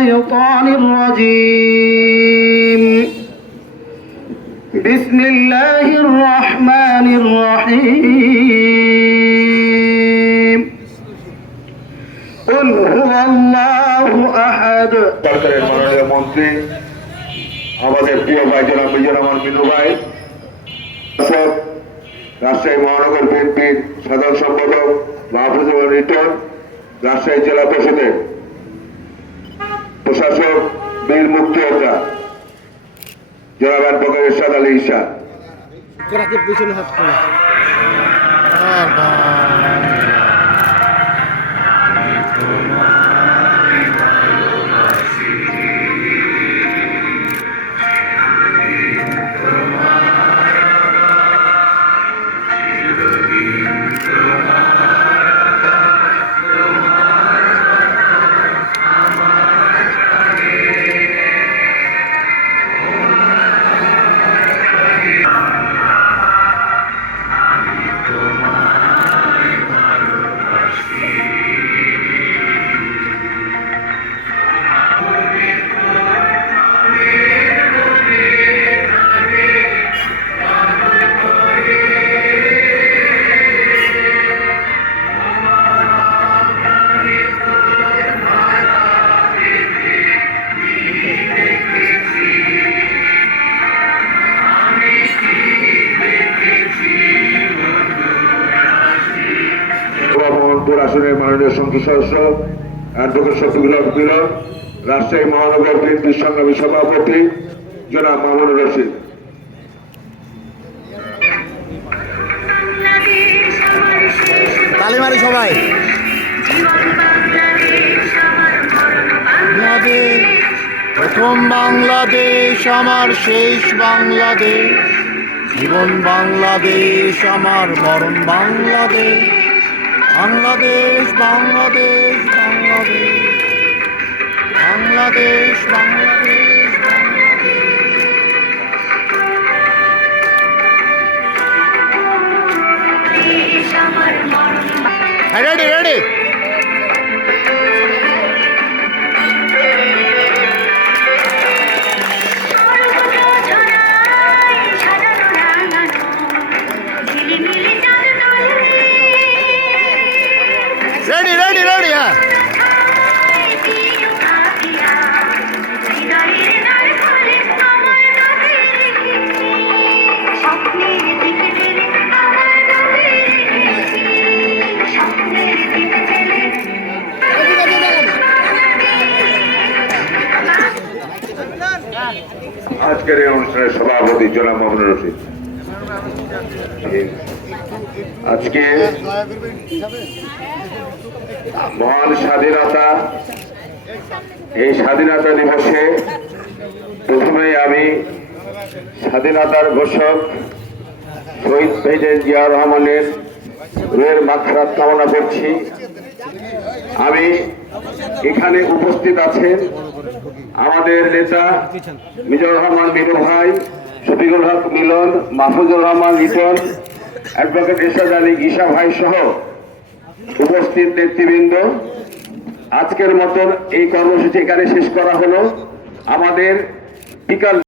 الشيطان الرجيم بسم الله الرحمن الرحيم قل هو الله أحد সরকারের মাননীয় মন্ত্রী আমাদের প্রিয় ভাই জনাব মিজানুর রহমান মিনু ভাই, রাজশাহী মহানগর বিএনপির সাধারণ সম্পাদক মাহফুজুর রিটন, রাজশাহী জেলা পরিষদের প্রশাসক বীর মুক্তিযোদ্ধা জনাব অ্যাডভোকেট ইরশাদ আলী ঈশা। আসনের মাননীয় সংসদ সদস্য অ্যাডভোকেট শফিকুল হক মিলন, রাজশাহী মহানগর বিএনপির সংগ্রামী সভাপতি জনাব মামুনুর রশিদ। তালিমারি সবাই প্রথম বাংলাদেশ আমার শেষ বাংলাদেশ, জীবন বাংলাদেশ আমার মরণ Bangladesh, Bangladesh Bangladesh Bangladesh Bangladesh Bangladesh Bangladesh. Ready ready ready, ready, ready, yeah. আজকের এই অনুষ্ঠানের সভাপতি জনাব মামুনুর রশিদ। আজকে মহান স্বাধীনতা, এই স্বাধীনতা দিবসে প্রথমে আমি স্বাধীনতার ঘোষক শহীদ প্রেসিডেন্ট জিয়াউর রহমানের রুহের মাগফিরাত কামনা করছি। আমি এখানে উপস্থিত আছেন আমাদের নেতা মিজানুর রহমান মিনু ভাই, শফিকুল হক মিলন, মাহফুজুর রহমান রিটন, অ্যাডভোকেট ইরশাদ আলী ঈশা ভাই সহ উপস্থিত নেতৃবৃন্দ। আজকের মতন এই কর্মসূচি এখানে শেষ করা হলো। আমাদের বিকাল